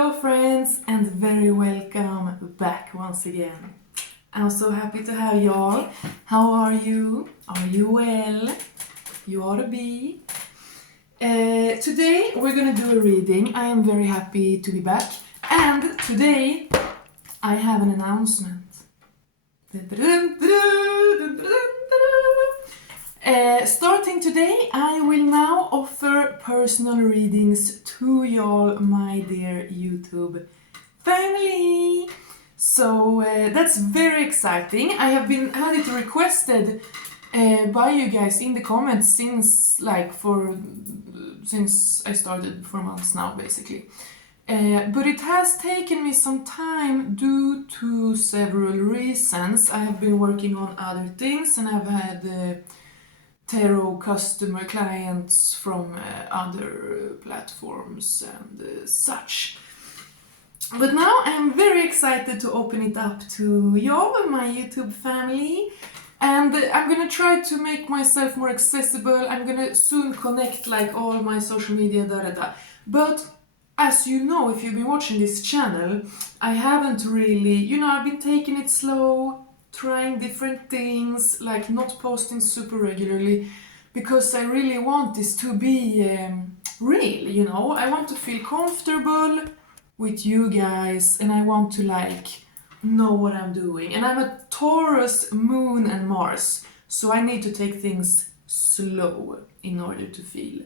Hello friends and very welcome back once again. I'm so happy to have y'all. How are you? Are you well? You ought to be. Today we're gonna do a reading. I am very happy to be back, and today I have an announcement. Starting today, I will now offer personal readings to y'all, my dear YouTube family. So that's very exciting. I have had it requested by you guys in the comments since I started for months now, basically. But it has taken me some time due to several reasons. I have been working on other things and I've had tarot customer clients from other platforms and such. But now I'm very excited to open it up to y'all, my YouTube family. And I'm gonna try to make myself more accessible. I'm gonna soon connect like all my social media, But as you know, if you've been watching this channel, I haven't really, I've been taking it slow, trying different things, like not posting super regularly, because I really want this to be real, I want to feel comfortable with you guys, and I want to know what I'm doing. And I'm a Taurus, Moon and Mars, so I need to take things slow in order to feel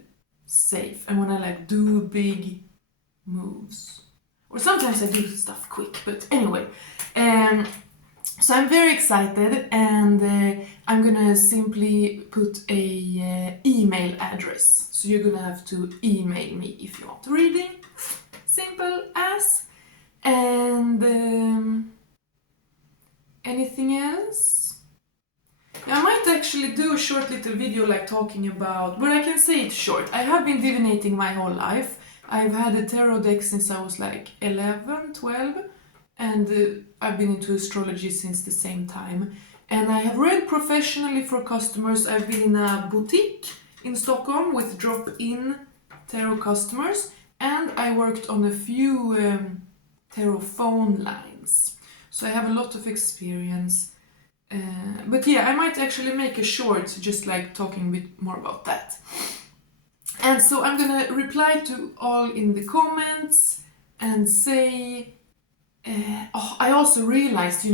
safe. And when I do big moves, or sometimes I do stuff quick, but anyway, so I'm very excited, and I'm gonna simply put a email address. So you're gonna have to email me if you want reading. Simple as. And anything else? I might actually do a short little video talking about, but I can say it short. I have been divinating my whole life. I've had a tarot deck since I was 11, 12. And I've been into astrology since the same time. And I have read professionally for customers. I've been in a boutique in Stockholm with drop-in tarot customers. And I worked on a few tarot phone lines. So I have a lot of experience. But yeah, I might actually make a short just talking a bit more about that. And so I'm gonna reply to all in the comments and say... I also realized, in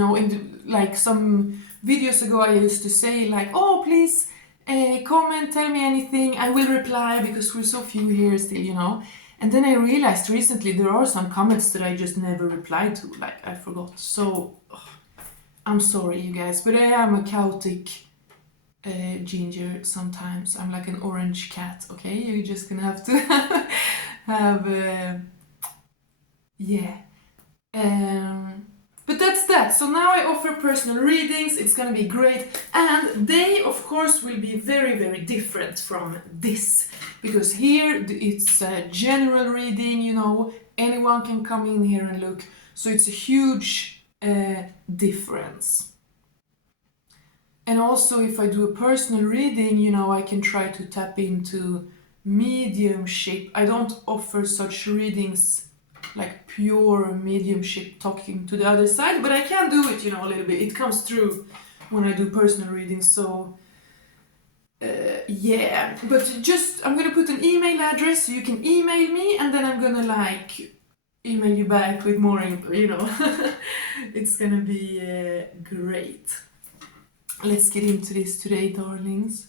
some videos ago I used to say oh, please comment, tell me anything, I will reply because we're so few here still, And then I realized recently there are some comments that I just never replied to, I forgot. So, I'm sorry you guys, but I am a chaotic ginger sometimes. I'm like an orange cat, okay? You're just gonna have to have, yeah. But that's that. So now I offer personal readings. It's gonna be great, and they of course will be very, very different from this, because here it's a general reading, anyone can come in here and look, so it's a huge difference. And also if I do a personal reading, I can try to tap into mediumship. I don't offer such readings pure mediumship talking to the other side, but I can do it, a little bit. It comes through when I do personal readings, so yeah. But I'm gonna put an email address so you can email me, and then I'm gonna email you back with more info, It's gonna be great. Let's get into this today, darlings.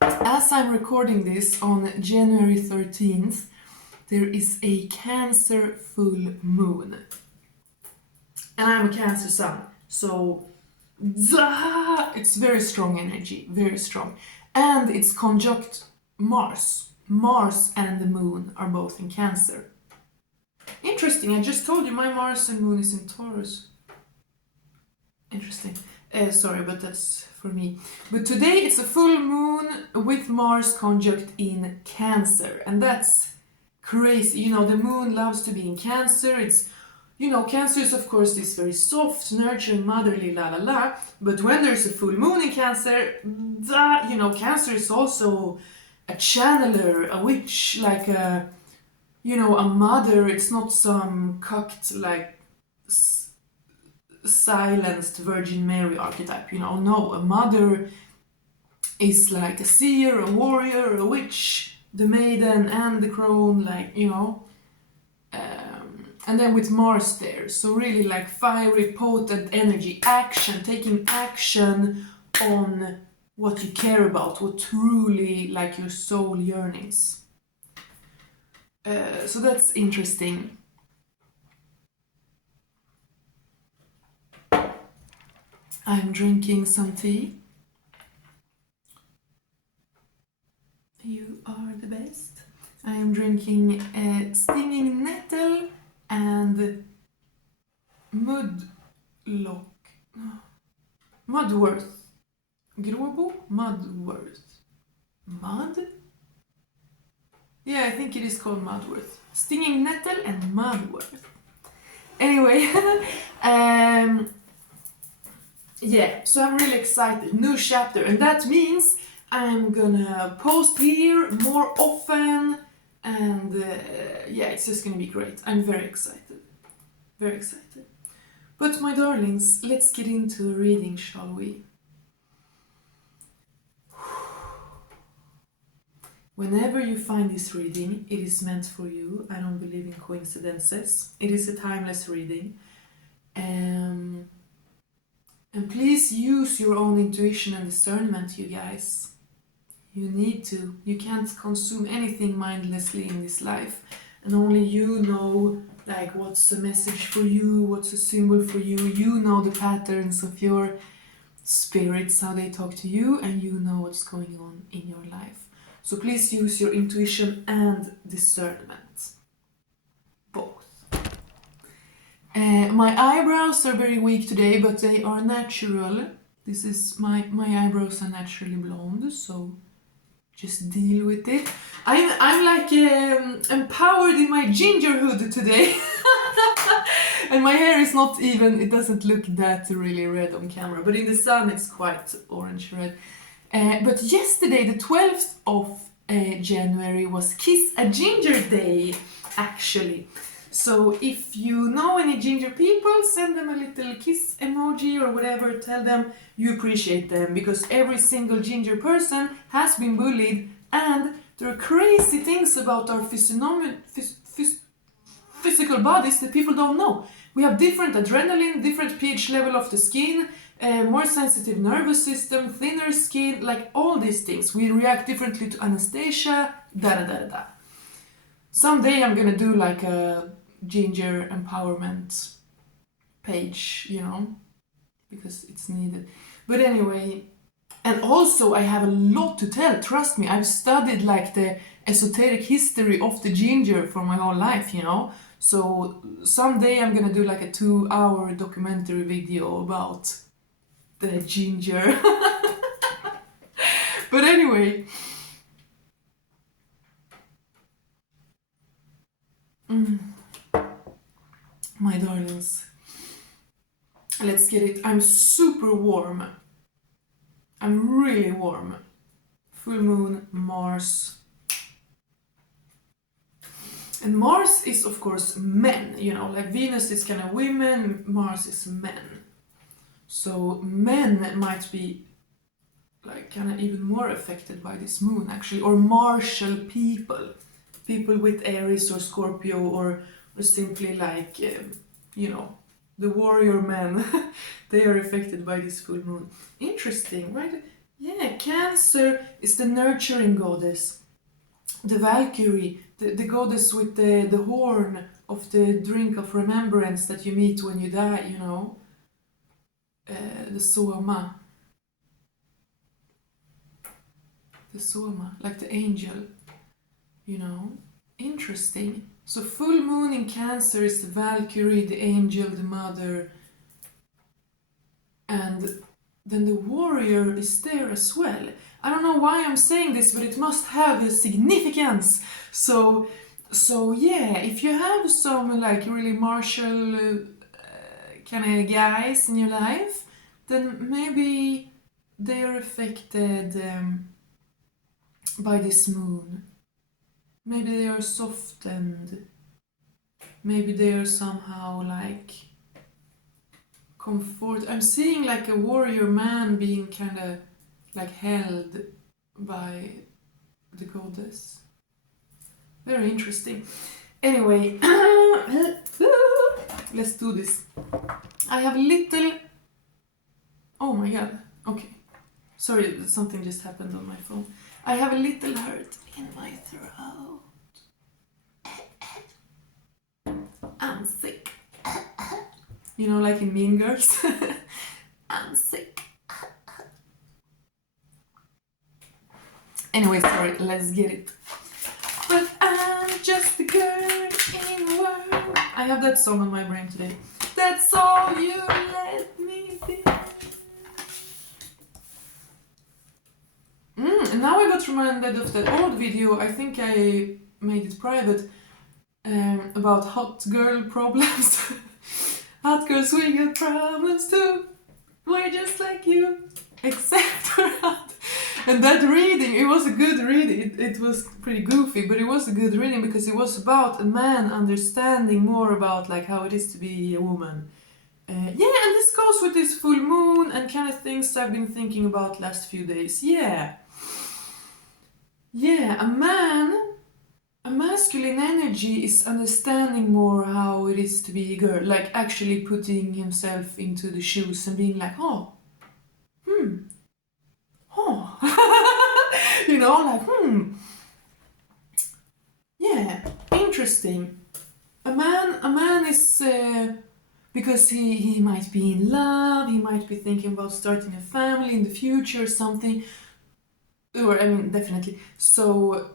As I'm recording this on January 13th, there is a Cancer full moon. And I'm a Cancer sun, so it's very strong energy, very strong. And it's conjunct Mars. Mars and the moon are both in Cancer. Interesting, I just told you my Mars and moon is in Taurus. Interesting. Sorry, but that's for me. But today it's a full moon with Mars conjunct in Cancer, and that's crazy. The moon loves to be in Cancer. It's, Cancer is of course this very soft, nurturing, motherly, but when there's a full moon in Cancer, Cancer is also a channeler, a witch, you know, a mother, it's not some cucked, like, silenced Virgin Mary archetype, you know. No, a mother is like a seer, a warrior, a witch, the maiden, and the crone, like, you know. And then with Mars there, so really like fiery, potent energy, action, taking action on what you care about, what truly like your soul yearnings. So that's interesting. I'm drinking some tea. You are the best. I am drinking stinging nettle and mudworth. Gråbo? Mudworth. Mud? Yeah, I think it is called mudworth. Stinging nettle and mudworth. Anyway, yeah, so I'm really excited. New chapter, and that means I'm gonna post here more often, and yeah, it's just gonna be great. I'm very excited. Very excited. But my darlings, let's get into the reading, shall we? Whenever you find this reading, it is meant for you. I don't believe in coincidences. It is a timeless reading. And please use your own intuition and discernment, you guys. You need to. You can't consume anything mindlessly in this life. And only you know, like, what's a message for you, what's a symbol for you. You know the patterns of your spirits, how they talk to you, and you know what's going on in your life. So please use your intuition and discernment. Both. My eyebrows are very weak today, but they are natural. This is my eyebrows are naturally blonde, so just deal with it. I'm like empowered in my gingerhood today. And my hair is not even, it doesn't look that really red on camera, but in the sun it's quite orange red. But yesterday, the 12th of January, was Kiss a Ginger Day, actually. So if you know any ginger people, send them a little kiss emoji or whatever, tell them you appreciate them, because every single ginger person has been bullied, and there are crazy things about our physical bodies that people don't know. We have different adrenaline, different pH level of the skin, more sensitive nervous system, thinner skin, like all these things. We react differently to anesthesia, da. Someday I'm gonna do like a ginger empowerment page, you know, because it's needed. But anyway, and also I have a lot to tell, trust me. I've studied like the esoteric history of the ginger for my whole life, you know. So someday I'm gonna do like a 2-hour documentary video about the ginger. But anyway, my darlings, let's get it. I'm super warm. I'm really warm. Full moon, Mars. And Mars is of course men, you know, like Venus is kind of women, Mars is men. So men might be like kind of even more affected by this moon actually, or martial people with Aries or Scorpio, or simply like, you know, the warrior men. They are affected by this full moon. Interesting, right? Yeah, Cancer is the nurturing goddess. The Valkyrie, the goddess with the horn of the drink of remembrance that you meet when you die, you know. The Soma. The Soma, like the angel, you know. Interesting. So full moon in Cancer is the Valkyrie, the angel, the mother. And then the warrior is there as well. I don't know why I'm saying this, but it must have a significance. So yeah, if you have some like really martial kind of guys in your life, then maybe they are affected by this moon. maybe they are softened. Maybe they are somehow like comfort. I'm seeing like a warrior man being kind of like held by the goddess. Very interesting. Anyway, let's do this. I have little... Oh my god. Okay. Sorry, something just happened on my phone. I have a little hurt in my throat. I'm sick. You know, like in Mean Girls. I'm sick. Anyway, sorry, let's get it. But I'm just a girl in the world. I have that song on my brain today. That's all you let me be. And now I got reminded of that old video, I think I made it private, about hot girl problems. Hot girls, we got problems too. We're just like you, except we're hot. And that reading, it was a good reading. It was pretty goofy, but it was a good reading because it was about a man understanding more about like how it is to be a woman. Yeah, and this goes with this full moon and kind of things I've been thinking about last few days. Yeah, a masculine energy is understanding more how it is to be a girl, like actually putting himself into the shoes and being like, oh, you know, like, yeah, interesting. A man is, because he might be in love, he might be thinking about starting a family in the future or something, or, I mean, definitely. So,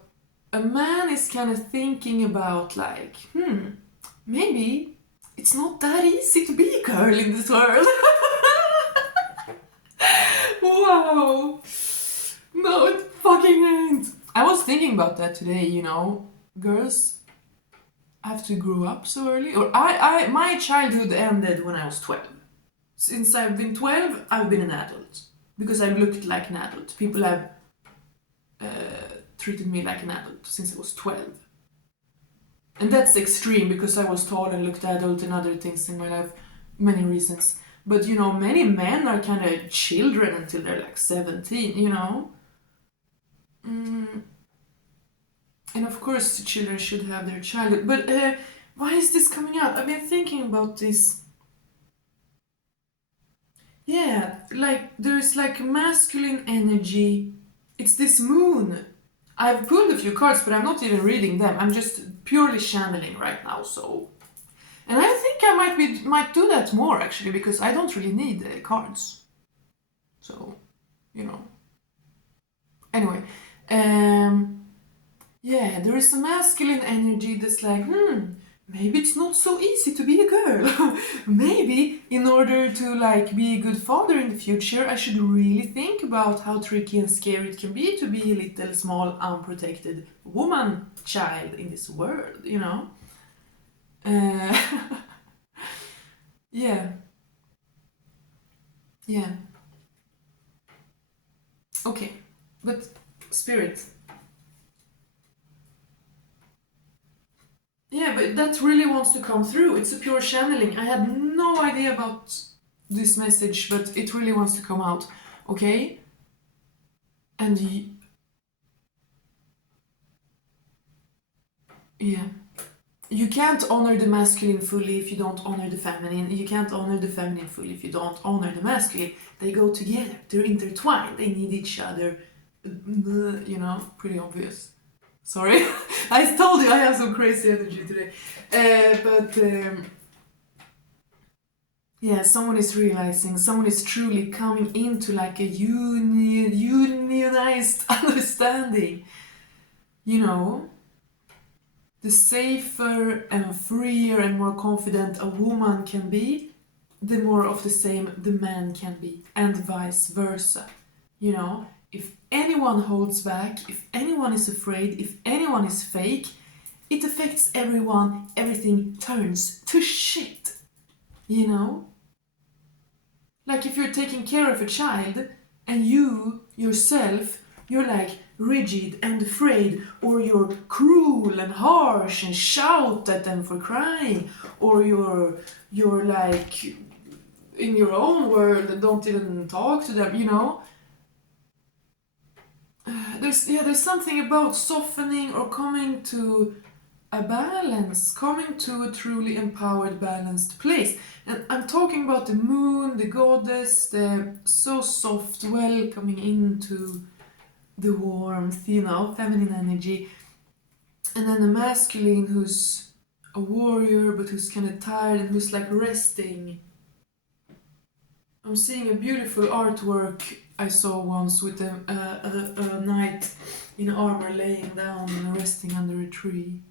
a man is kind of thinking about, like, maybe it's not that easy to be a girl in this world. Wow. No, it fucking ain't. I was thinking about that today, you know. Girls have to grow up so early. Or my childhood ended when I was 12. Since I've been 12, I've been an adult. Because I've looked like an adult. People have treated me like an adult since I was 12. And that's extreme because I was tall and looked adult and other things in my life. Many reasons. But, you know, many men are kind of children until they're like 17, you know? And of course, children should have their childhood. But why is this coming up? I've been thinking about this. Yeah, like there's like masculine energy. It's this moon. I've pulled a few cards, but I'm not even reading them. I'm just purely channeling right now, so... And I think I might do that more, actually, because I don't really need cards. So, you know. Anyway, yeah, there is a masculine energy that's like, maybe it's not so easy to be a girl. Maybe in order to like be a good father in the future, I should really think about how tricky and scary it can be to be a little small unprotected woman child in this world, you know? Yeah. Yeah. Okay, but spirit. Yeah, but that really wants to come through. It's a pure channeling. I had no idea about this message, but it really wants to come out. Okay? And yeah. You can't honor the masculine fully if you don't honor the feminine. You can't honor the feminine fully if you don't honor the masculine. They go together. They're intertwined. They need each other. You know, pretty obvious. Sorry. I told you I have some crazy energy today. Yeah, someone is realizing, someone is truly coming into like a unionized understanding. You know? The safer and freer and more confident a woman can be, the more of the same the man can be, and vice versa. You know, if anyone holds back, if anyone is afraid, if anyone is fake, it affects everyone, everything turns to shit. You know? Like if you're taking care of a child and you, yourself, you're like, rigid and afraid, or you're cruel and harsh and shout at them for crying, or you're like in your own world and don't even talk to them, you know. There's something about softening or coming to a balance, coming to a truly empowered, balanced place. And I'm talking about the moon, the goddess, the so soft, welcoming into the warmth, you know, feminine energy. And then the masculine who's a warrior but who's kind of tired and who's like resting. I'm seeing a beautiful artwork I saw once with a knight in armor laying down and resting under a tree.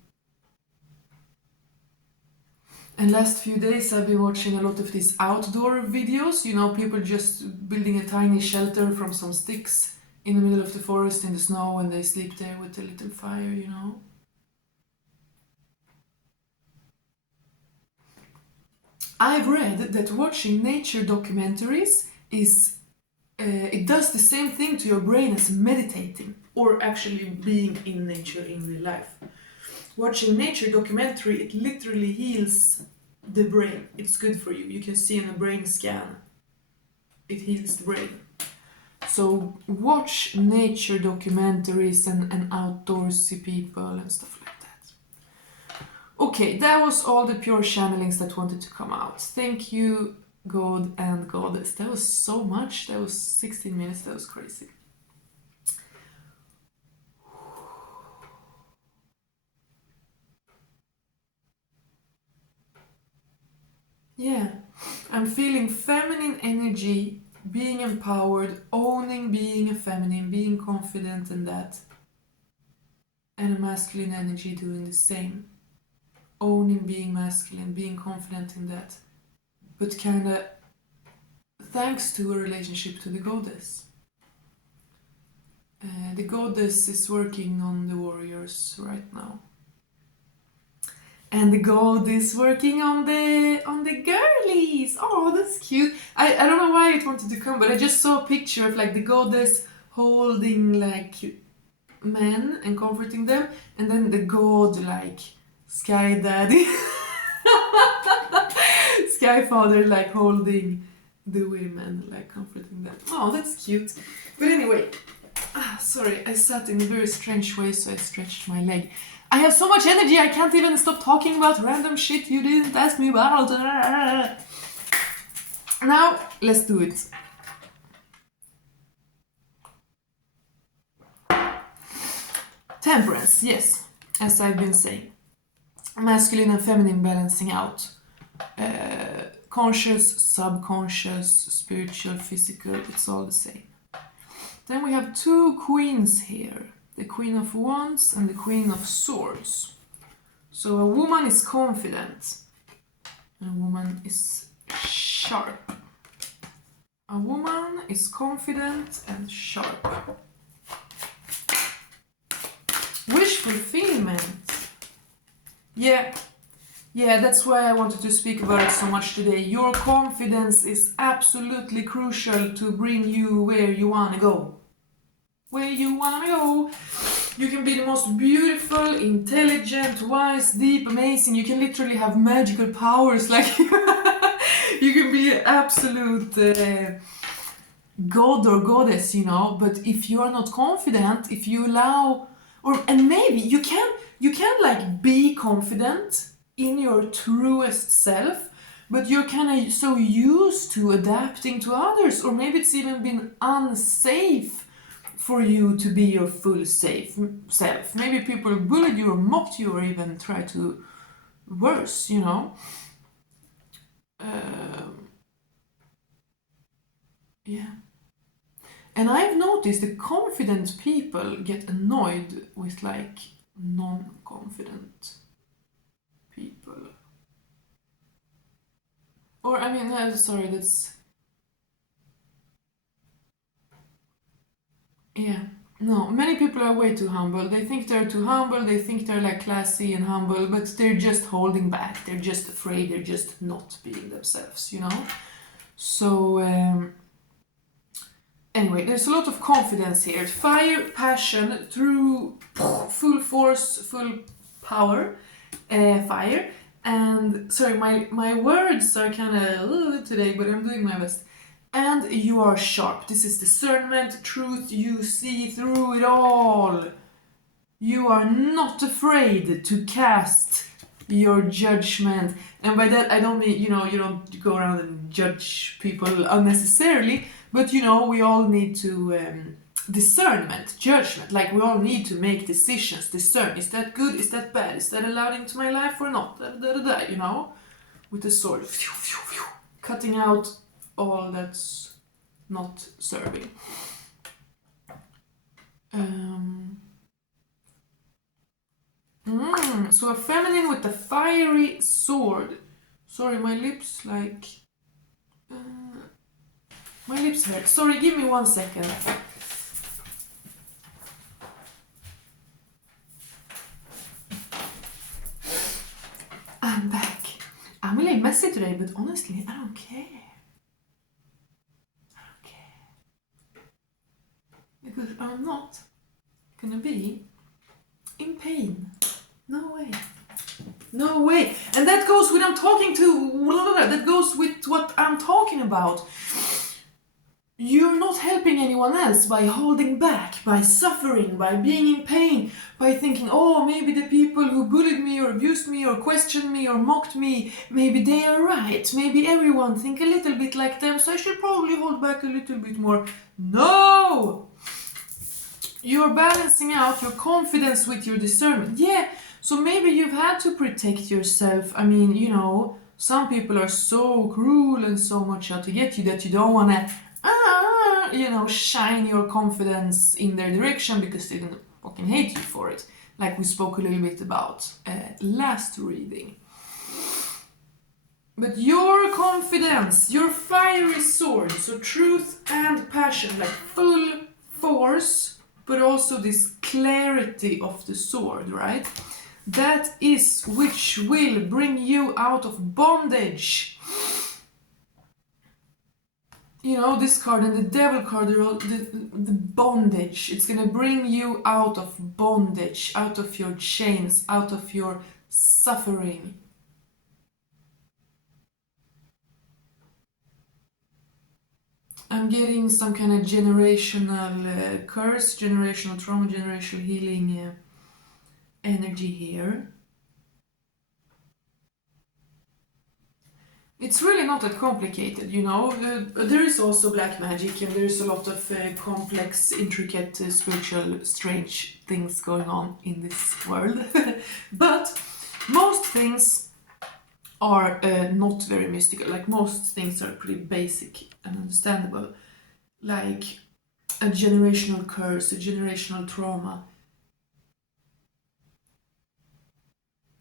And last few days I've been watching a lot of these outdoor videos, you know, people just building a tiny shelter from some sticks in the middle of the forest in the snow, and they sleep there with a little fire, you know. I've read that watching nature documentaries it does the same thing to your brain as meditating, or actually being in nature in real life. Watching nature documentary, it literally heals the brain. It's good for you. You can see in a brain scan. It heals the brain. So watch nature documentaries and outdoorsy people and stuff like that. Okay, that was all the pure channelings that wanted to come out. Thank you, God and Goddess. That was so much. That was 16 minutes. That was crazy. Yeah, I'm feeling feminine energy, being empowered, owning being a feminine, being confident in that. And a masculine energy doing the same. Owning being masculine, being confident in that. But kinda thanks to a relationship to the goddess. The goddess is working on the warriors right now. And the god is working on the girlies. Oh, that's cute. I don't know why it wanted to come, but I just saw a picture of like the goddess holding like men and comforting them, and then the god like Sky Daddy, Sky Father like holding the women, like comforting them. Oh, that's cute. But anyway, sorry, I sat in a very strange way, so I stretched my leg. I have so much energy, I can't even stop talking about random shit you didn't ask me about. Now, let's do it. Temperance, yes, as I've been saying. Masculine and feminine balancing out. Conscious, subconscious, spiritual, physical, it's all the same. Then we have two queens here. The Queen of Wands and the Queen of Swords. So a woman is confident and a woman is sharp. A woman is confident and sharp. Wish fulfillment. Yeah, that's why I wanted to speak about it so much today. Your confidence is absolutely crucial to bring you where you want to go. Where you want to go. You can be the most beautiful, intelligent, wise, deep, amazing. You can literally have magical powers. Like you can be an absolute god or goddess, you know. But if you are not confident, if you allow, and maybe you can like be confident in your truest self, but you're kind of so used to adapting to others, or maybe it's even been unsafe for you to be your full safe self. Maybe people bullied you or mocked you or even try to worse, you know. Yeah. And I've noticed the confident people get annoyed with like non-confident people. Or I mean, sorry, that's... Yeah, no, many people are way too humble. They think they're too humble, they think they're like classy and humble, but they're just holding back, they're just afraid, they're just not being themselves, you know? So, Anyway, there's a lot of confidence here. Fire, passion, through full force, full power, fire. And, sorry, my words are kind of today, but I'm doing my best. And you are sharp. This is discernment, truth, you see through it all. You are not afraid to cast your judgment. And by that, I don't mean, you don't go around and judge people unnecessarily, but, we all need to, discernment, judgment, like we all need to make decisions, discern, is that good, is that bad, is that allowed into my life or not, with the sword, cutting out all that's not serving. So a feminine with a fiery sword. Sorry, my lips my lips hurt. Sorry, give me 1 second. I'm back. I'm really messy today, but honestly, I don't care. Because I'm not gonna be in pain. No way. No way. And that goes with that goes with what I'm talking about. You're not helping anyone else by holding back, by suffering, by being in pain, by thinking, oh, maybe the people who bullied me or abused me or questioned me or mocked me, maybe they are right. Maybe everyone think a little bit like them, so I should probably hold back a little bit more. No! You're balancing out your confidence with your discernment. Yeah, so maybe you've had to protect yourself. I mean, some people are so cruel and so much out to get you that you don't want to shine your confidence in their direction because they're gonna fucking hate you for it. Like we spoke a little bit about last reading. But your confidence, your fiery sword, so truth and passion, like full force, but also this clarity of the sword, right? That is which will bring you out of bondage. This card and the devil card, they're all the bondage. It's gonna bring you out of bondage, out of your chains, out of your suffering. I'm getting some kind of generational curse, generational trauma, generational healing energy here. It's really not that complicated, there is also black magic and there's a lot of complex, intricate, spiritual, strange things going on in this world. But most things are not very mystical. Like most things are pretty basic and understandable. Like a generational curse, a generational trauma.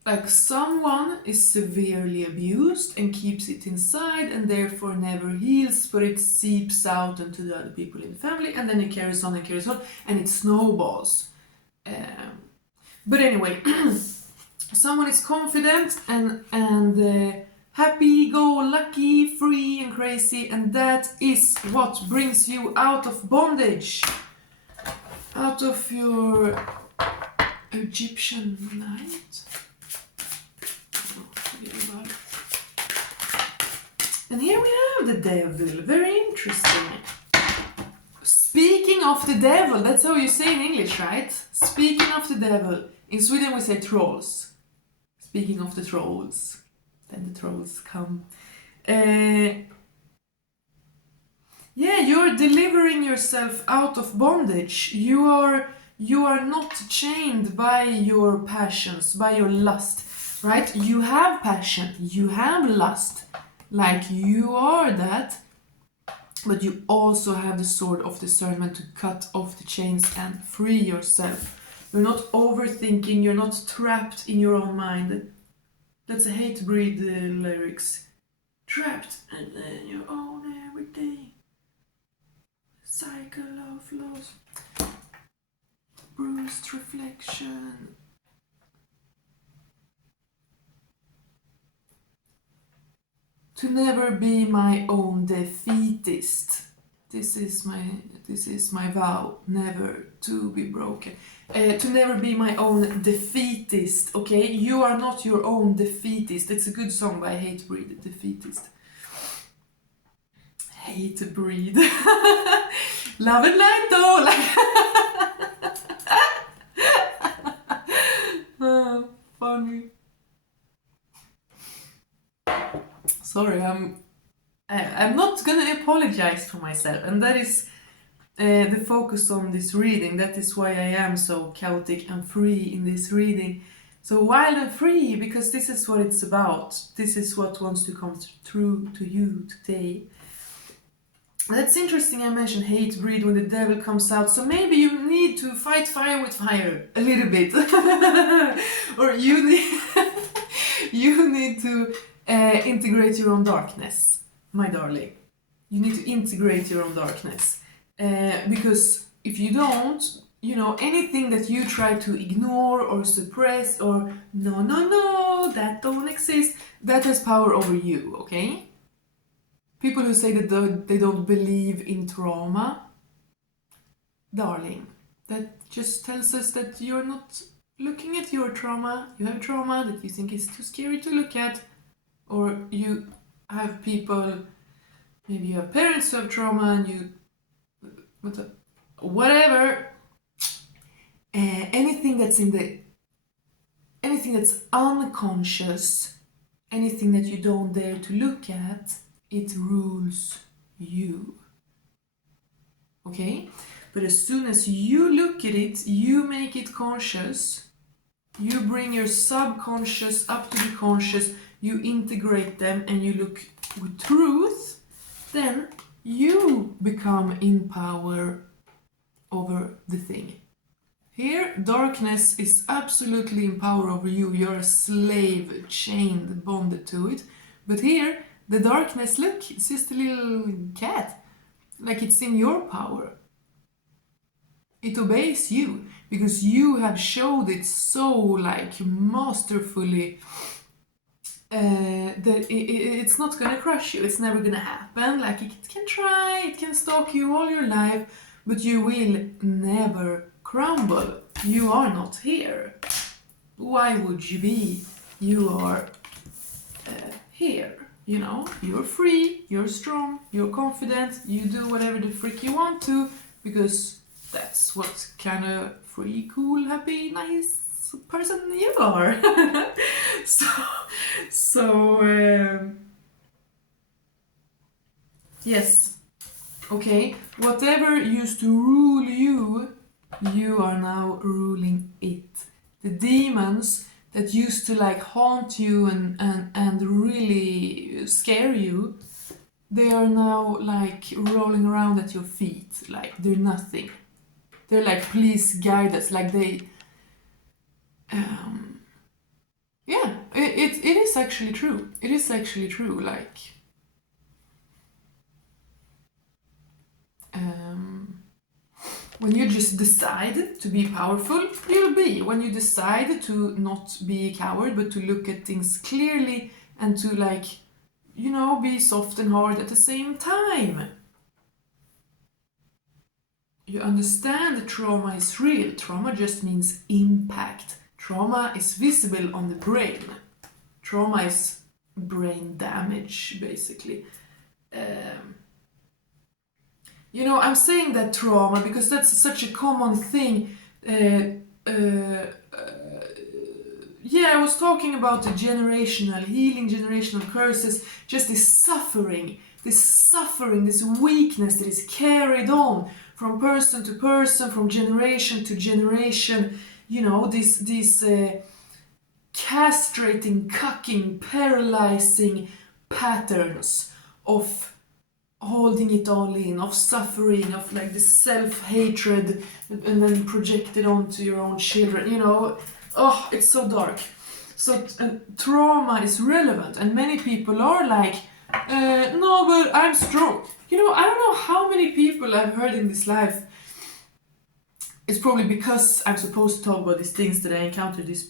Like someone is severely abused and keeps it inside and therefore never heals, but it seeps out into the other people in the family and then it carries on and it snowballs. But anyway, someone is confident and happy-go-lucky, free and crazy, and that is what brings you out of bondage, out of your Egyptian night. And here we have the devil. Very interesting. Speaking of the devil, that's how you say in English, right? Speaking of the devil. In Sweden we say trolls. Speaking of the trolls. Then the trolls come. Yeah, you're delivering yourself out of bondage. You are not chained by your passions, by your lust, right? You have passion, you have lust, like you are that, but you also have the sword of discernment to cut off the chains and free yourself. You're not overthinking, you're not trapped in your own mind. That's a Hatebreed lyrics. Trapped and then you own everything. Cycle of loss. Bruised reflection. To never be my own defeatist. This is my vow, never to be broken. To never be my own defeatist, okay? You are not your own defeatist. It's a good song by Hatebreed, Defeatist. Hatebreed. Love and light though, like funny. Sorry, I'm not gonna apologize for myself, and that is the focus on this reading. That is why I am so chaotic and free in this reading. So wild and free, because this is what it's about. This is what wants to come through to you today. That's interesting. I mentioned Hatebreed when the devil comes out. So maybe you need to fight fire with fire a little bit, or you need to integrate your own darkness, my darling. You need to integrate your own darkness. Because if you don't, anything that you try to ignore or suppress or no, that don't exist, that has power over you, okay? People who say that they don't believe in trauma, darling, that just tells us that you're not looking at your trauma. You have trauma that you think is too scary to look at, or you have people, maybe you have parents who have trauma and you, whatever, anything that's unconscious, anything that you don't dare to look at, it rules you, okay? But as soon as you look at it, you make it conscious, you bring your subconscious up to the conscious, you integrate them and you look with truth, then you become in power over the thing. Here, darkness is absolutely in power over you. You're a slave, chained, bonded to it. But here, the darkness, look, it's just a little cat. Like it's in your power. It obeys you because you have showed it so like masterfully that it's not gonna crush you. It's never gonna happen. Like it can try, it can stalk you all your life, but you will never crumble. You are not here. Why would you be? You are here. You're free, you're strong, you're confident, you do whatever the frick you want to, because that's what kind of free, cool, happy, nice person you are. Yes, okay, whatever used to rule you, you are now ruling it. The demons that used to like haunt you and really scare you, they are now like rolling around at your feet, like they're nothing. They're like, please guide us, like they yeah, it is actually true. It is actually true, like when you just decide to be powerful, you'll be. When you decide to not be a coward, but to look at things clearly and to like, be soft and hard at the same time. You understand that trauma is real. Trauma just means impact. Trauma is visible on the brain. Trauma is brain damage, basically. I'm saying that trauma because that's such a common thing. I was talking about the generational healing, generational curses, just this suffering, this weakness that is carried on from person to person, from generation to generation. These castrating, cucking, paralyzing patterns of holding it all in, of suffering, of like this self-hatred and then projected onto your own children, it's so dark. So trauma is relevant, and many people are like, no, but I'm strong. I don't know how many people I've heard in this life. It's probably because I'm supposed to talk about these things that I encounter these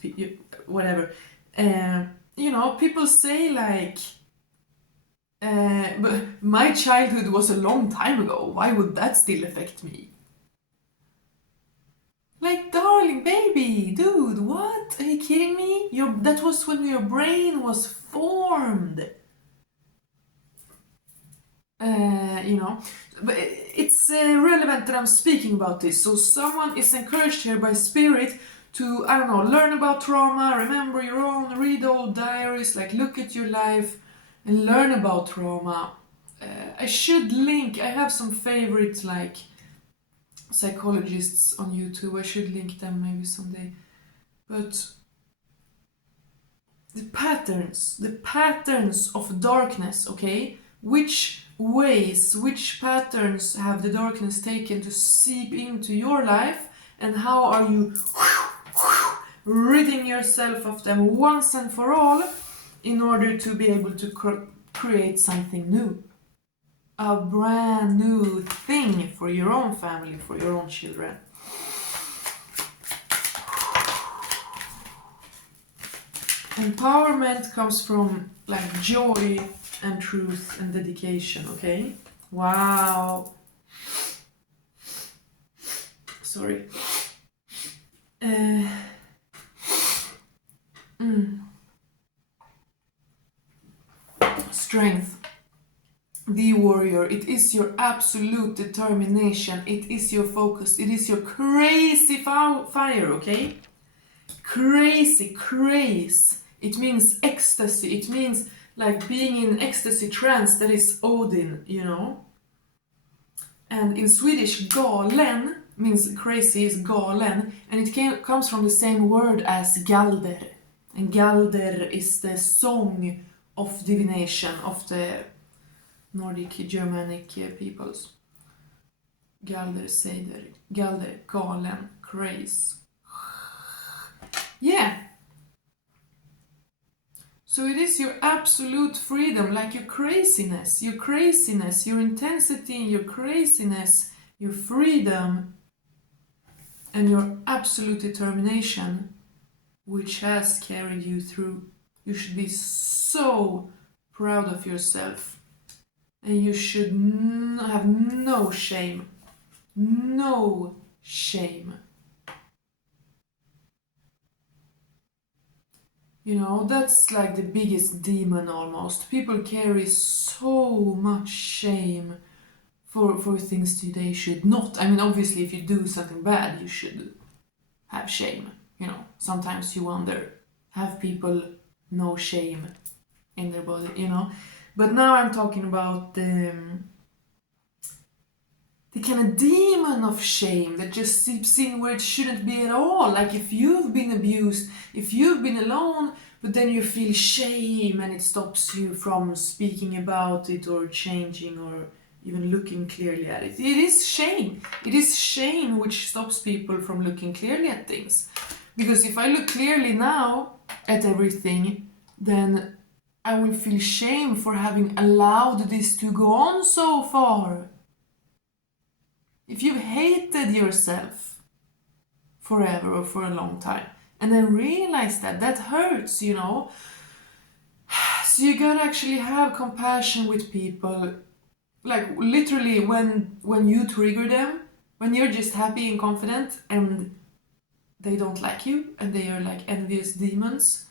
whatever. People say like, But my childhood was a long time ago. Why would that still affect me? Like, darling, baby, dude, what? Are you kidding me? That was when your brain was formed. But it's relevant that I'm speaking about this. So someone is encouraged here by spirit to, I don't know, learn about trauma, remember your own, read old diaries, like look at your life and learn about trauma. I should link, I have some favorite like psychologists on YouTube. I should link them maybe someday. But the patterns of darkness, okay? Which patterns have the darkness taken to seep into your life, and how are you ridding yourself of them once and for all in order to be able to create something new? A brand new thing for your own family, for your own children. Empowerment comes from like joy and truth and dedication, okay? Wow. Sorry. Strength. The warrior. It is your absolute determination. It is your focus. It is your crazy fire, okay? Crazy, craze. It means ecstasy. It means like being in ecstasy trance. That is Odin, you know. And in Swedish, galen means crazy, is galen, and it comes from the same word as galder. And galder is the song of divination of the Nordic Germanic peoples. Galder, seder, galder, galen, craze. Yeah. So it is your absolute freedom, like your craziness, your intensity, your craziness, your freedom, and your absolute determination, which has carried you through. You should be so proud of yourself, and you should have no shame. No shame. You know, that's like the biggest demon almost. People carry so much shame for things they should not. I mean, obviously, if you do something bad, you should have shame. You know, sometimes you wonder, have people no shame in their body, you know? But now I'm talking about the kind of demon of shame that just seeps in where it shouldn't be at all. Like if you've been abused, if you've been alone, but then you feel shame and it stops you from speaking about it or changing or even looking clearly at it. It is shame. It is shame which stops people from looking clearly at things. Because if I look clearly now at everything, then I will feel shame for having allowed this to go on so far. If you've hated yourself forever or for a long time, and then realize that hurts, you know. So you gotta actually have compassion with people. Like literally when you trigger them, when you're just happy and confident and they don't like you and they are like envious demons,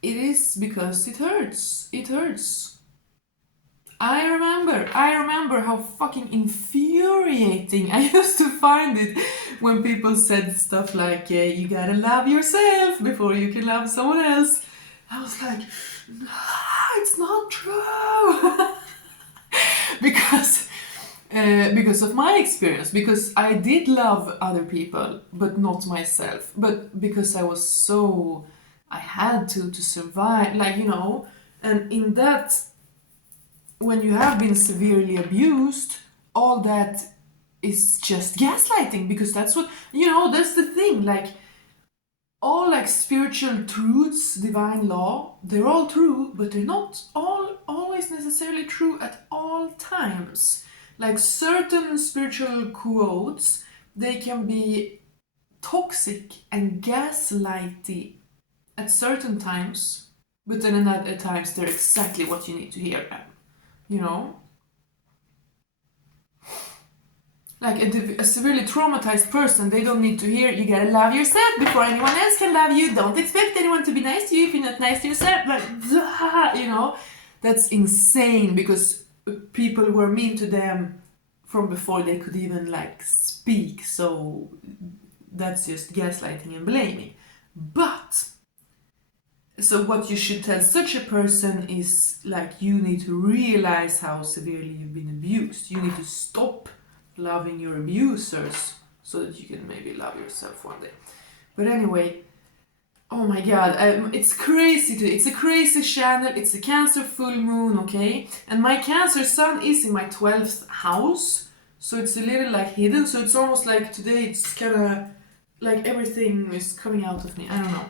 it is because it hurts. It hurts. I remember how fucking infuriating I used to find it when people said stuff like, you gotta love yourself before you can love someone else. I was like, no, it's not true. Because of my experience, because I did love other people, but not myself. But because I had to survive, like, you know, and in that, when you have been severely abused, all that is just gaslighting, because that's what, you know, that's the thing, like, all like spiritual truths, divine law, they're all true, but they're not all always necessarily true at all times. Like certain spiritual quotes, they can be toxic and gaslighty at certain times, But then at times they're exactly what you need to hear. You know? Like a severely traumatized person, they don't need to hear, you gotta love yourself before anyone else can love you. Don't expect anyone to be nice to you if you're not nice to yourself. Like, you know? That's insane, because people were mean to them from before they could even like speak. So that's just gaslighting and blaming. But so what you should tell such a person is like, you need to realize how severely you've been abused. You need to stop loving your abusers so that you can maybe love yourself one day. But anyway, oh my god, it's crazy today. It's a crazy channel. It's a Cancer full moon, okay? And my Cancer sun is in my 12th house, so it's a little like hidden. So it's almost like today it's kind of like everything is coming out of me. I don't know.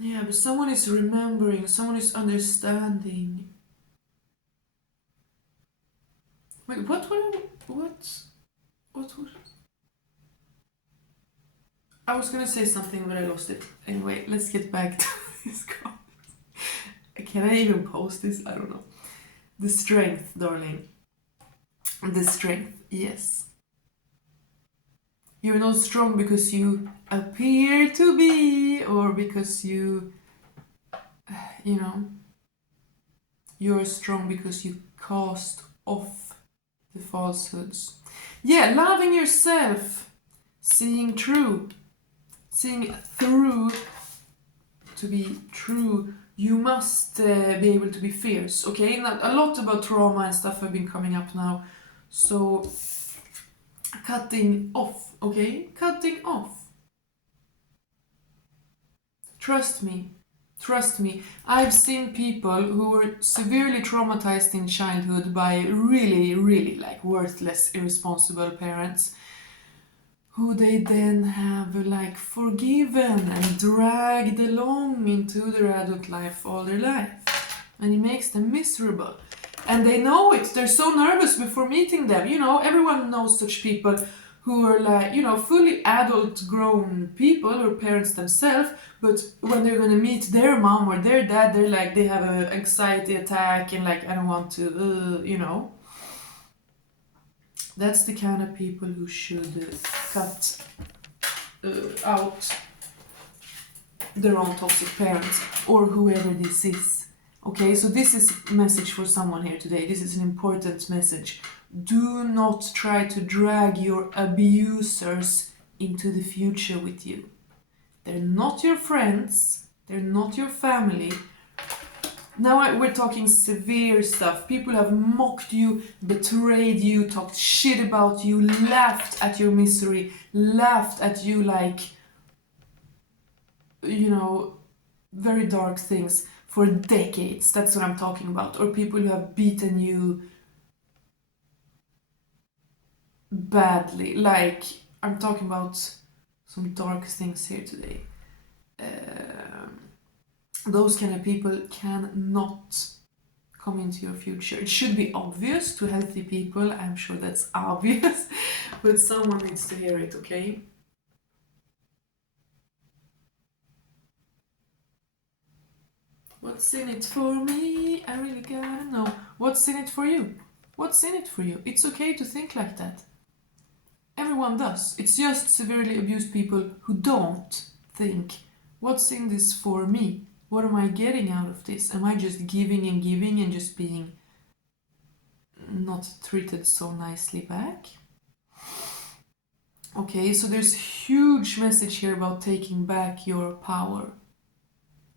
Yeah, but someone is remembering, someone is understanding. Wait, what was... I was gonna say something, but I lost it. Anyway, let's get back to this comment. Can I even post this? I don't know. The strength, darling. The strength, yes. You're not strong because you appear to be, or because you know, you're strong because you cast off the falsehoods. Yeah, loving yourself, seeing through to be true. You must be able to be fierce, okay? Now, a lot about trauma and stuff have been coming up now, so cutting off, okay? Cutting off. Trust me. I've seen people who were severely traumatized in childhood by really, really like worthless, irresponsible parents, who they then have like forgiven and dragged along into their adult life all their life. And it makes them miserable. And they know it. They're so nervous before meeting them. You know, everyone knows such people who are like, you know, fully adult grown people or parents themselves, but when they're gonna meet their mom or their dad, they're like, they have an anxiety attack and like, I don't want to, you know. That's the kind of people who should cut out their own toxic parents or whoever this is. Okay, so this is a message for someone here today. This is an important message. Do not try to drag your abusers into the future with you. They're not your friends. They're not your family. Now we're talking severe stuff. People have mocked you, betrayed you, talked shit about you, laughed at your misery, laughed at you like, you know, very dark things for decades. That's what I'm talking about. Or people who have beaten you badly. Like, I'm talking about some dark things here today. Those kind of people cannot come into your future. It should be obvious to healthy people. I'm sure that's obvious, but someone needs to hear it, okay? What's in it for me? I really gotta know. What's in it for you? What's in it for you? It's okay to think like that. Everyone does. It's just severely abused people who don't think, what's in this for me? What am I getting out of this? Am I just giving and just being not treated so nicely back? Okay, so there's a huge message here about taking back your power.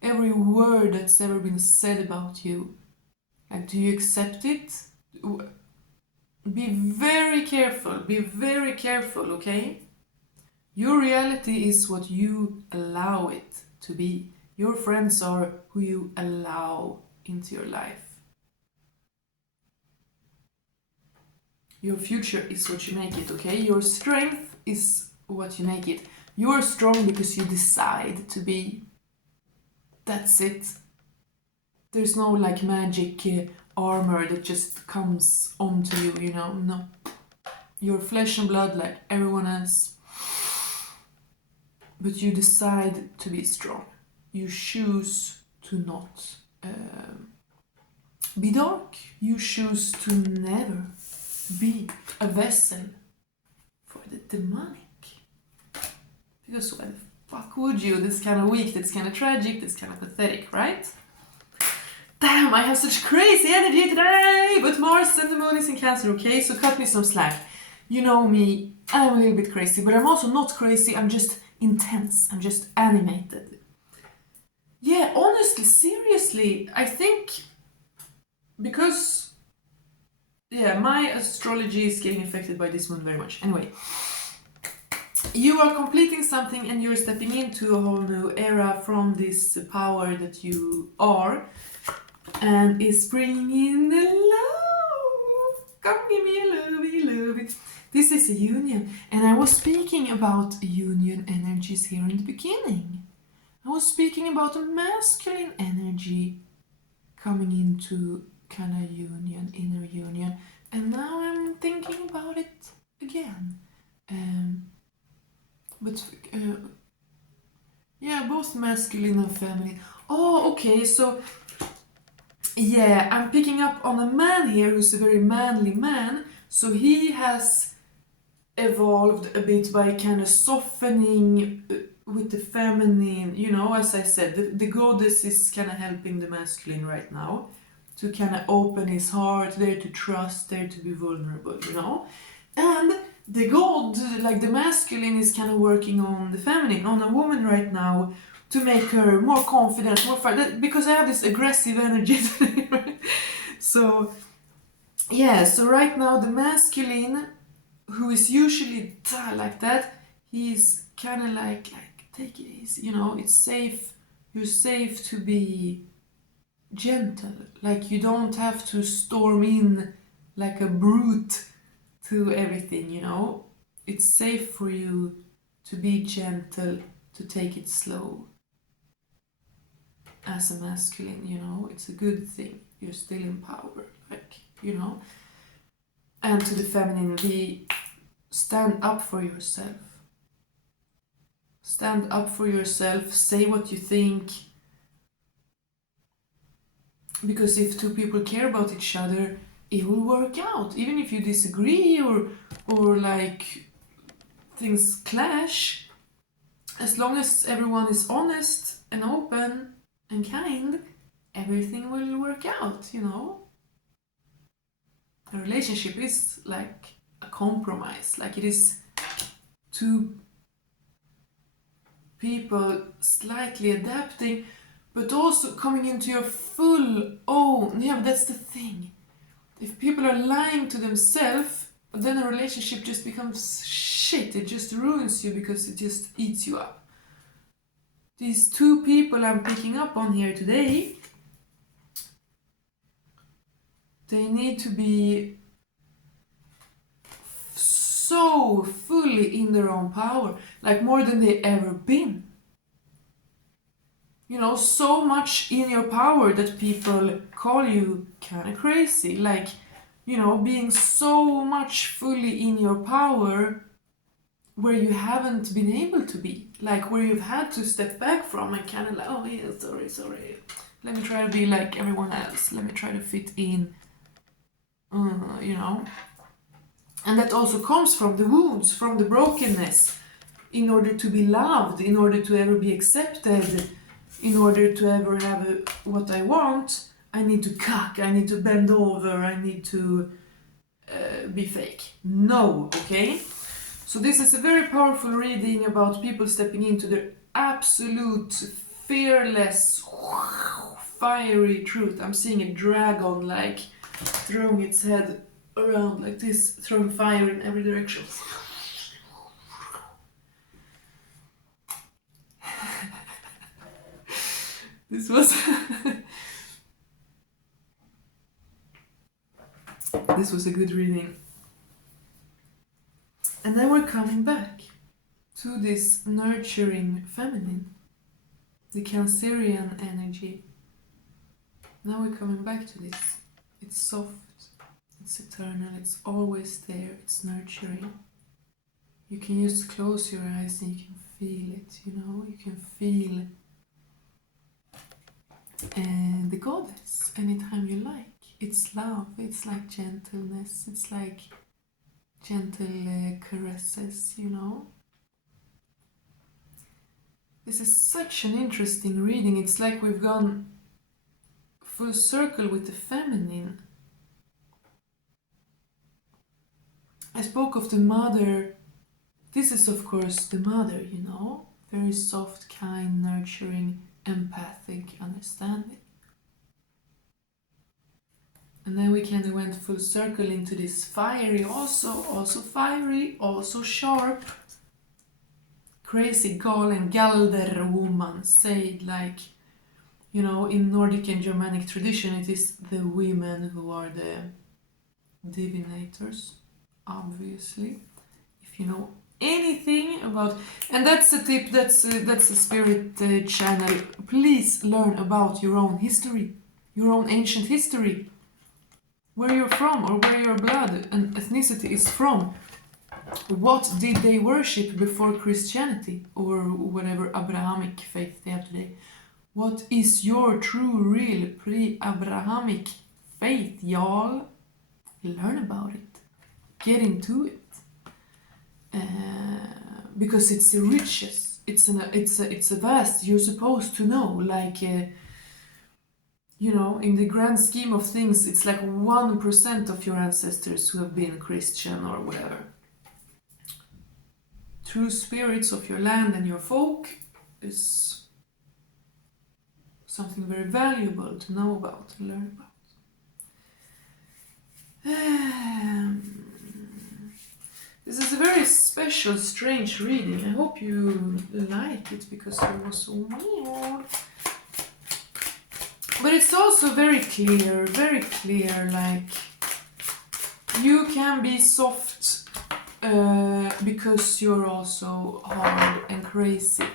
Every word that's ever been said about you, like, do you accept it? Be very careful, okay? Your reality is what you allow it to be. Your friends are who you allow into your life. Your future is what you make it, okay? Your strength is what you make it. You're strong because you decide to be. That's it. There's no like magic armor that just comes onto you, you know? No. You're flesh and blood like everyone else. but you decide to be strong. You choose to not be dark. You choose to never be a vessel for the demonic. Because why the fuck would you? That's kind of weak, that's kind of tragic, that's kind of pathetic, right? Damn, I have such crazy energy today! But Mars and the Moon is in Cancer, okay? So cut me some slack. You know me, I'm a little bit crazy, but I'm also not crazy, I'm just intense, I'm just animated. Yeah, honestly, seriously, I think because, yeah, my astrology is getting affected by this moon very much. Anyway, you are completing something and you're stepping into a whole new era from this power that you are, and is bringing in the love. Come give me a lovey. This is a union, and I was speaking about union energies here in the beginning. I was speaking about a masculine energy coming into kind of union, inner union, and now I'm thinking about it again. Yeah, both masculine and feminine. Oh, okay, so yeah, I'm picking up on a man here who's a very manly man, so he has evolved a bit by kind of softening with the feminine, you know, as I said, the goddess is kind of helping the masculine right now to kind of open his heart, there to trust, there to be vulnerable, you know. And the god, like the masculine, is kind of working on the feminine, on a woman right now, to make her more confident, more because I have this aggressive energy today, right? So, yeah, so right now the masculine, who is usually like that, he's kind of like, take it easy, you know, it's safe, you're safe to be gentle, like you don't have to storm in like a brute to everything, you know, it's safe for you to be gentle, to take it slow. As a masculine, you know, it's a good thing, you're still in power, like, you know. And to the feminine, stand up for yourself. Stand up for yourself, say what you think. Because if two people care about each other, it will work out. Even if you disagree or like things clash, as long as everyone is honest and open and kind, everything will work out, you know. A relationship is like a compromise, like it is two people slightly adapting, but also coming into your full own. Yeah, but that's the thing. If people are lying to themselves, then a relationship just becomes shit. It just ruins you because it just eats you up. These two people I'm picking up on here today, they need to be so fully in their own power, like more than they ever been. You know, so much in your power that people call you kind of crazy. Like, you know, being so much fully in your power where you haven't been able to be. Like, where you've had to step back from and kind of like, oh yeah, sorry. Let me try to be like everyone else. Let me try to fit in, you know. And that also comes from the wounds, from the brokenness. In order to be loved, in order to ever be accepted, in order to ever have what I want, I need to cuck, I need to bend over, I need to be fake. No, okay? So this is a very powerful reading about people stepping into their absolute, fearless, fiery truth. I'm seeing a dragon like throwing its head around like this, throwing fire in every direction. This was this was a good reading. And then we're coming back to this nurturing feminine, the Cancerian energy. Now we're coming back to this. It's soft, it's eternal, it's always there, it's nurturing. You can just close your eyes and you can feel it. you know, you can feel the goddess anytime you like. It's love, it's like gentleness, it's like gentle caresses, you know. This is such an interesting reading. It's like we've gone full circle with the feminine. I spoke of the mother. This is of course the mother, you know, very soft, kind, nurturing, empathic, understanding. And then we kind of went full circle into this fiery, also fiery, also sharp, crazy galen galder woman, said like, you know, in Nordic and Germanic tradition it is the women who are the divinators, obviously. If you know anything about, and that's a tip, that's a spirit channel, please learn about your own history, your own ancient history, where you're from or where your blood and ethnicity is from. What did they worship before Christianity or whatever Abrahamic faith they have today? What is your true, real, pre-Abrahamic faith, y'all? Learn about it. Get into it. Because it's the richest. It's a vast. You're supposed to know. Like, you know, in the grand scheme of things, it's like 1% of your ancestors who have been Christian or whatever. True spirits of your land and your folk is something very valuable to know about, to learn about. This is a very special, strange reading. I hope you like it because it was so weird. But it's also very clear, like you can be soft because you're also hard and crazy.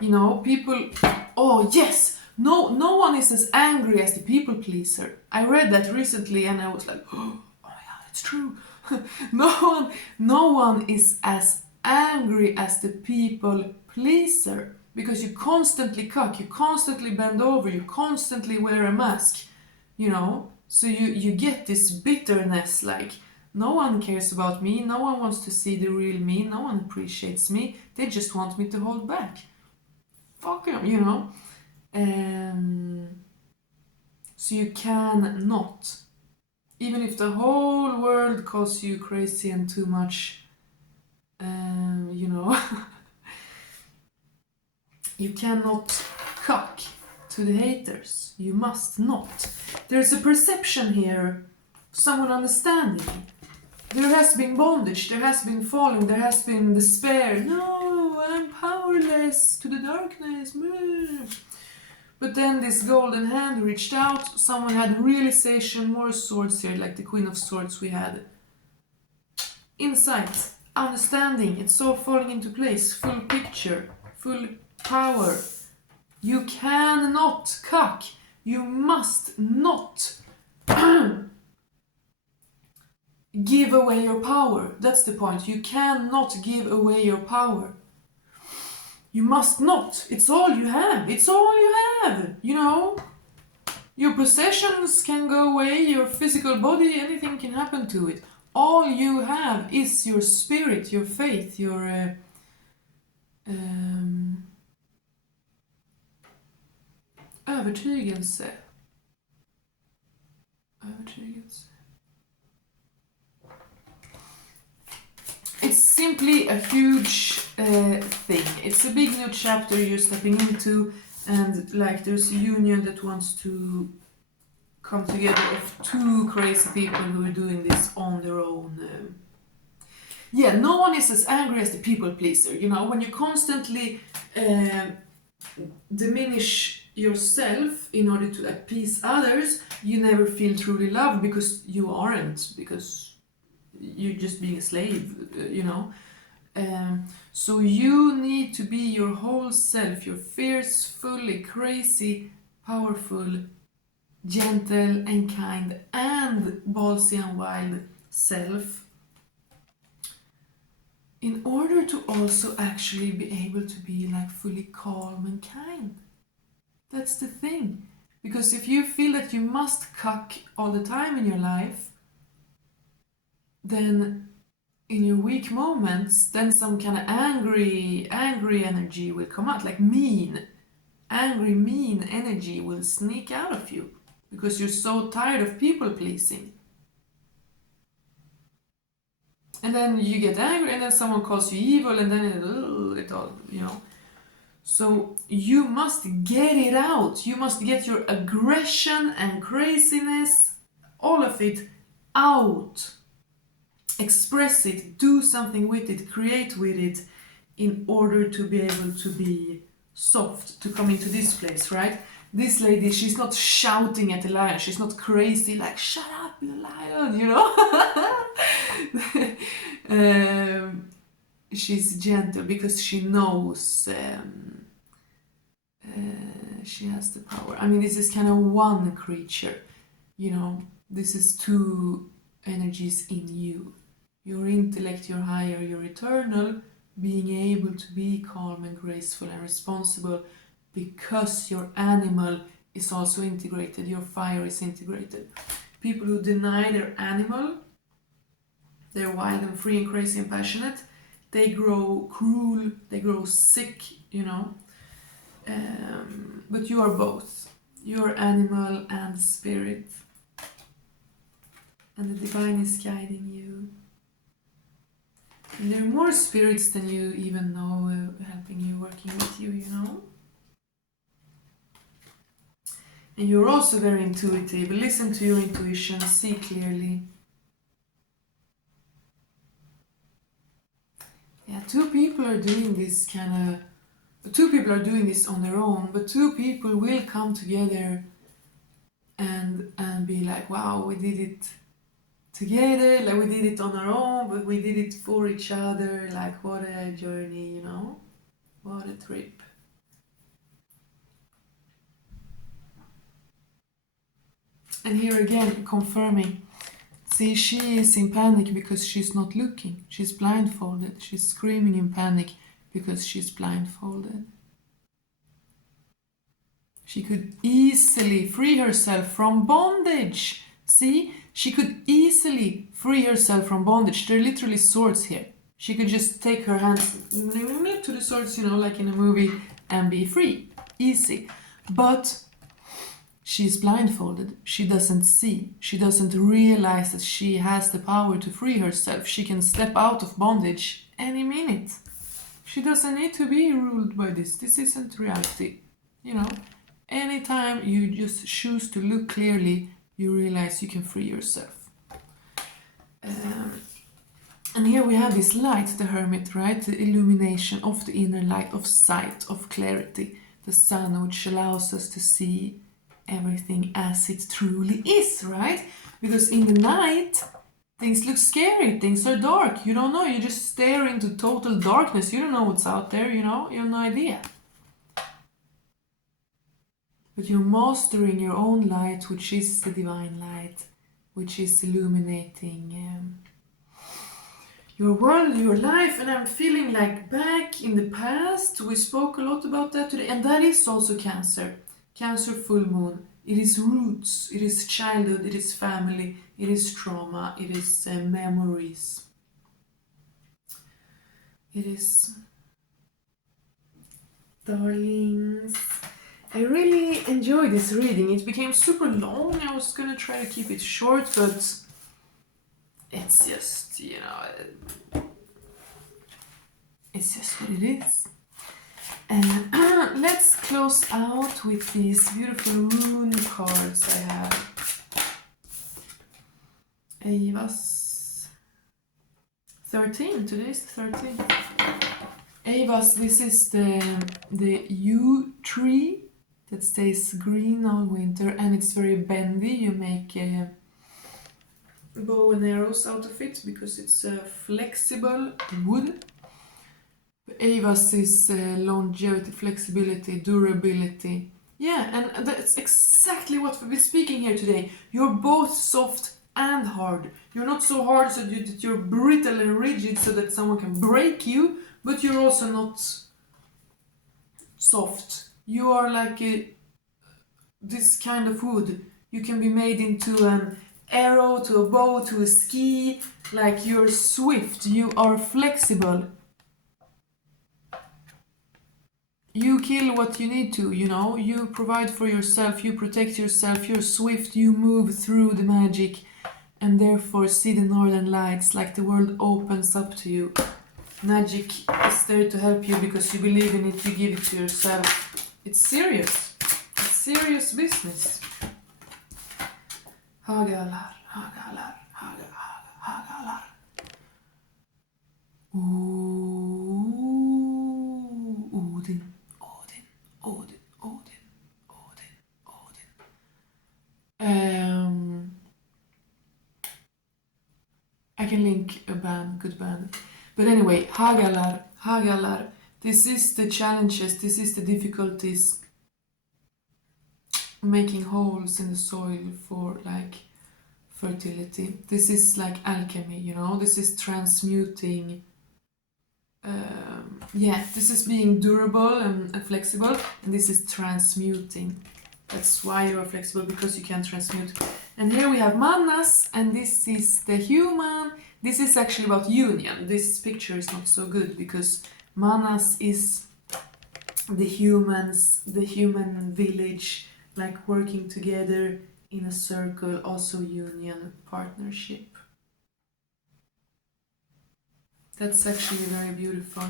You know, people, oh yes, no one is as angry as the people pleaser. I read that recently and I was like, oh my god, it's true. No one is as angry as the people pleaser, because you constantly cock, you constantly bend over, you constantly wear a mask, you know, so you get this bitterness, like no one cares about me, no one wants to see the real me, no one appreciates me, they just want me to hold back. Fuck them, you know. So you cannot, even if the whole world calls you crazy and too much, you know, you cannot cock to the haters. You must not. There's a perception here, someone understanding. There has been bondage, there has been falling, there has been despair. No, I'm powerless to the darkness. But then this golden hand reached out, someone had realization, more swords here, like the Queen of Swords we had. Insight, understanding, it's all falling into place, full picture, full power. You cannot cock, you must not give away your power. That's the point, you cannot give away your power. You must not. It's all you have. It's all you have. You know, your possessions can go away, your physical body, anything can happen to it. All you have is your spirit, your faith, your övertygelse. It's simply a huge thing. It's a big new chapter you're stepping into, and like there's a union that wants to come together of two crazy people who are doing this on their own. Yeah, no one is as angry as the people pleaser. You know, when you constantly diminish yourself in order to appease others, you never feel truly loved because you aren't, because you're just being a slave, you know. So you need to be your whole self, your fierce, fully crazy, powerful, gentle and kind and ballsy and wild self, in order to also actually be able to be like like fully calm and kind. That's the thing. Because if you feel that you must cuck all the time in your life, then in your weak moments, then some kind of angry energy will come out, like angry, mean energy will sneak out of you because you're so tired of people pleasing. And then you get angry, and then someone calls you evil, and then it all, you know. So you must get it out. You must get your aggression and craziness, all of it, out. Express it, do something with it, create with it, in order to be able to be soft, to come into this place, right? This lady, she's not shouting at the lion, she's not crazy like, shut up, you lion, you know? She's gentle because she knows she has the power. I mean, this is kind of one creature, you know, this is two energies in you. Your intellect, your higher, your eternal, being able to be calm and graceful and responsible because your animal is also integrated, your fire is integrated. People who deny their animal, they're wild and free and crazy and passionate, they grow cruel, they grow sick, you know. But you are both. You're animal and spirit. And the divine is guiding you. And there are more spirits than you even know helping you, working with you, you know. And you're also very intuitive. Listen to your intuition, see clearly. Yeah, two people are doing this on their own, but two people will come together and be like, wow, we did it together, like we did it on our own, but we did it for each other, like what a journey, you know, what a trip. And here again, confirming, see, she is in panic because she's not looking, she's blindfolded, she's screaming in panic because she's blindfolded. She could easily free herself from bondage. See, she could easily free herself from bondage. There are literally swords here. She could just take her hands to the swords, you know, like in a movie, and be free. Easy. But she's blindfolded. She doesn't see. She doesn't realize that she has the power to free herself. She can step out of bondage any minute. She doesn't need to be ruled by this. This isn't reality. You know, anytime you just choose to look clearly, you realize you can free yourself. And here we have this light, the hermit, right? The illumination of the inner light, of sight, of clarity. The sun, which allows us to see everything as it truly is, right? Because in the night, things look scary, things are dark. You don't know, you just stare into total darkness. You don't know what's out there, you know? You have no idea. But you're mastering your own light, which is the divine light, which is illuminating your world, your life. And I'm feeling like back in the past, we spoke a lot about that today, and that is also Cancer. Cancer full moon. It is roots, it is childhood, it is family, it is trauma, it is memories. It is... Darlings, I really enjoyed this reading. It became super long. I was gonna try to keep it short, but it's just, you know, it's just what it is. And let's close out with these beautiful rune cards I have. Ava's 13, today's the 13th. Ava's, this is the yew tree that stays green all winter, and it's very bendy. You make bow and arrows out of it because it's a flexible wood. Ava's is longevity, flexibility, durability. Yeah, and that's exactly what we'll be speaking here today. You're both soft and hard. You're not so hard so that you're brittle and rigid so that someone can break you, but you're also not soft. You are like this kind of wood. You can be made into an arrow, to a bow, to a ski. Like you're swift, you are flexible. You kill what you need to, you know. You provide for yourself, you protect yourself, you're swift, you move through the magic and therefore see the northern lights, like the world opens up to you. Magic is there to help you because you believe in it, you give it to yourself. It's serious. It's serious business. Hagalar, hagalar, hagalar. Ooh, Odin, Odin, Odin, Odin, Odin, Odin. I can link a band, good band. But anyway, Hagalar, Hagalar. This is the challenges, this is the difficulties. Making holes in the soil for like fertility. This is like alchemy, you know. This is transmuting. This is being durable and flexible, and this is transmuting. That's why you are flexible, because you can transmute. And here we have Manas, and this is the human. This is actually about union. This picture is not so good because Manas is the humans, the human village, like working together in a circle, also union, partnership. That's actually very beautiful.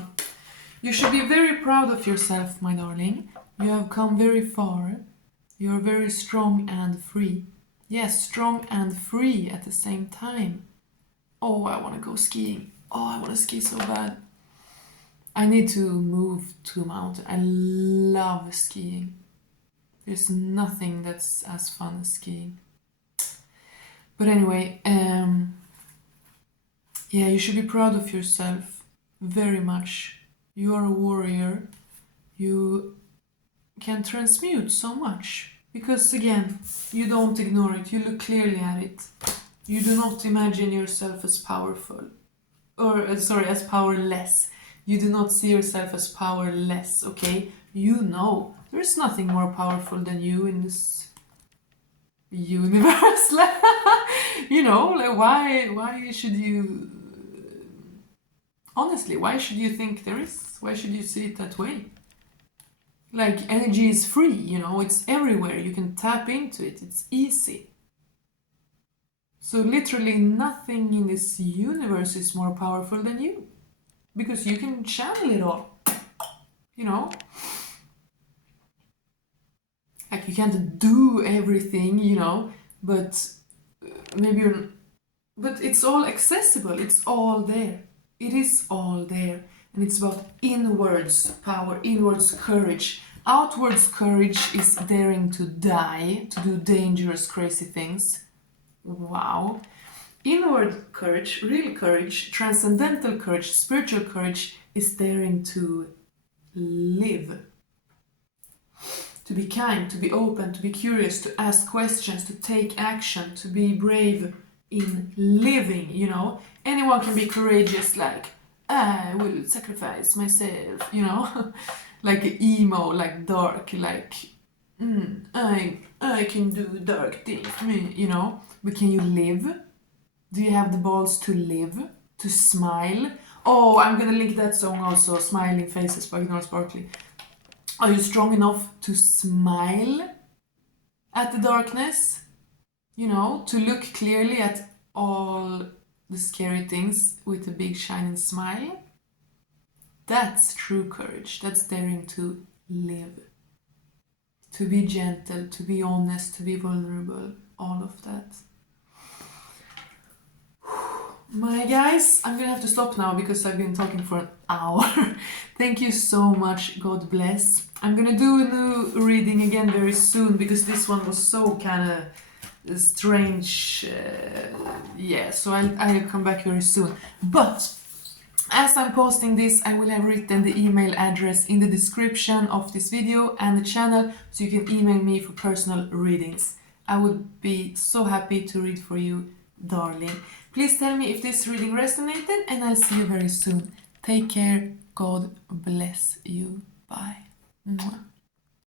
You should be very proud of yourself, my darling. You have come very far. You're very strong and free. Yes, strong and free at the same time. Oh, I want to go skiing. Oh, I want to ski so bad. I need to move to a mountain. I love skiing. There's nothing that's as fun as skiing. But anyway, you should be proud of yourself very much. You are a warrior. You can transmute so much. Because again, you don't ignore it. You look clearly at it. You do not imagine yourself as powerful. As powerless. You do not see yourself as powerless, okay? You know there's nothing more powerful than you in this universe. You know, like why should you... Honestly, why should you think there is? Why should you see it that way? Like, energy is free, you know, it's everywhere. You can tap into it. It's easy. So literally nothing in this universe is more powerful than you. Because you can channel it all. You know? Like, you can't do everything, you know, but but it's all accessible. It's all there. It is all there. And it's about inwards power, inwards courage. Outwards courage is daring to die, to do dangerous, crazy things. Wow. Inward courage, real courage, transcendental courage, spiritual courage is daring to live. To be kind, to be open, to be curious, to ask questions, to take action, to be brave in living, you know. Anyone can be courageous, like, I will sacrifice myself, you know. Like emo, like dark, like, I can do dark things, you know. But can you live? Do you have the balls to live? To smile? Oh, I'm gonna link that song also, Smiling Faces by Gnarls Barkley. Are you strong enough to smile at the darkness? You know, to look clearly at all the scary things with a big shining smile? That's true courage. That's daring to live. To be gentle, to be honest, to be vulnerable. All of that. My guys, I'm gonna have to stop now because I've been talking for an hour. Thank you so much. God bless. I'm gonna do a new reading again very soon because this one was so kind of strange. So I'll come back very soon. But as I'm posting this, I will have written the email address in the description of this video and the channel, so you can email me for personal readings. I would be so happy to read for you, darling. Please tell me if this reading resonated, and I'll see you very soon. Take care. God bless you. Bye. Mwah.